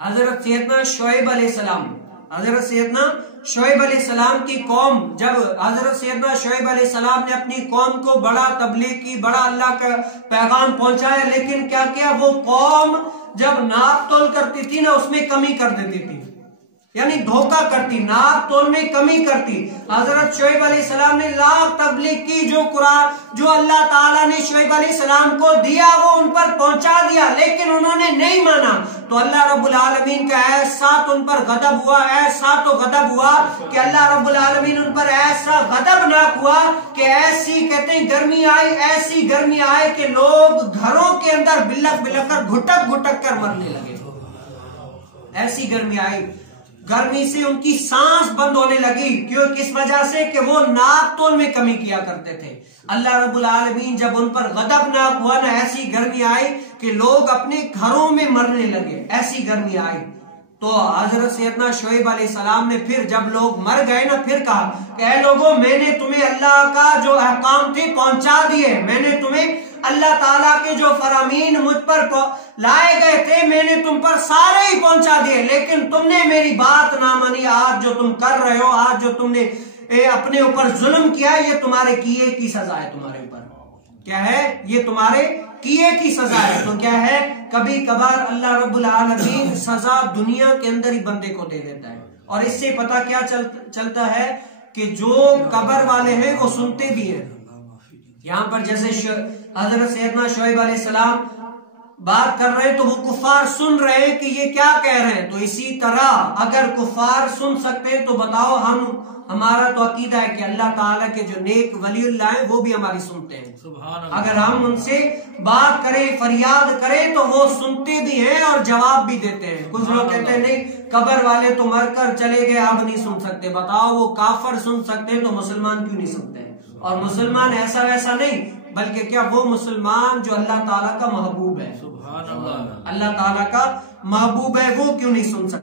हजरत सैयदना शुएब अलैहिस्सलाम, हजरत सैयदना शुएब अलैहिस्सलाम की कौम, जब हजरत सैयदना शुएब अलैहिस्सलाम ने अपनी कौम को बड़ा तबलीग की, बड़ा अल्लाह का पैगाम पहुंचाया, लेकिन क्या किया, वो कौम जब नाप तोल करती थी ना उसमें कमी कर देती थी, यानी धोखा करती, नाप तोल में कमी करती। हजरत शुएब अलैहिस्सलाम ने लाख तबलीग की, जो कुरान जो अल्लाह ताला ने शुएब अलैहिस्सलाम को दिया वो उन पर पहुंचा दिया, लेकिन उन्होंने नहीं माना। तो अल्लाह रब्बुल आलमीन का ऐसा तो उन पर गदब हुआ, ऐसा तो गदब हुआ कि अल्लाह रब्बुल आलमीन उन पर ऐसा गदबनाक हुआ कि ऐसी कहते हैं गर्मी आई, ऐसी गर्मी आई कि लोग घरों के अंदर बिलख बिलख कर घुटक घुटक कर मरने लगे। ऐसी गर्मी आई, गर्मी से उनकी सांस बंद होने लगी। क्यों? किस वजह से कि वो नाप तोल में कमी किया करते थे। अल्लाह रब्बुल आलमीन जब उन पर गदबनाक हुआ ना, ऐसी गर्मी आई कि लोग अपने घरों में मरने लगे, ऐसी गर्मी आई। तो हजरत सैयदना शुएब अलैहिस्सलाम ने फिर जब लोग मर गए ना, फिर कहा कि ऐ लोगों, मैंने तुम्हें अल्लाह का जो अहकाम थे पहुंचा दिए, मैंने तुम्हें अल्लाह ताला के जो फरामीन मुझ पर लाए गए थे मैंने तुम पर सारे ही पहुंचा दिए, लेकिन तुमने मेरी बात ना मानी। आज जो तुम कर रहे हो, आज जो तुमने अपने ऊपर जुल्म किया, ये तुम्हारे किए की सजा है। तुम्हारे ऊपर क्या है? ये तुम्हारे किए की सजा है। तो क्या है, कभी कभार अल्लाह रब्बुल आलमीन सजा दुनिया के अंदर ही बंदे को दे देता है। और इससे पता क्या चलता है कि जो कब्र वाले हैं वो सुनते भी हैं। यहाँ पर जैसे हजरत सैयदना शुएब अलैहिस्सलाम बात कर रहे हैं तो वो कुफार सुन रहे हैं कि ये क्या कह रहे हैं। तो इसी तरह अगर कुफार सुन सकते हैं तो बताओ, हमारा तो अकीदा है कि अल्लाह ताला के जो नेक वलीउल्लाह हैं वो भी हमारी सुनते हैं। अगर हम उनसे बात करें, फरियाद करें तो वो सुनते भी हैं और जवाब भी देते हैं। कुछ लोग कहते हैं नहीं, कब्र वाले तो मरकर चले गए, अब नहीं सुन सकते। बताओ, वो काफिर सुन सकते हैं तो मुसलमान क्यों नहीं सुनते? और मुसलमान ऐसा वैसा नहीं, बल्कि क्या वो मुसलमान जो अल्लाह ताला का महबूब है, अल्लाह ताला का महबूब है, वो क्यों नहीं सुन सकते?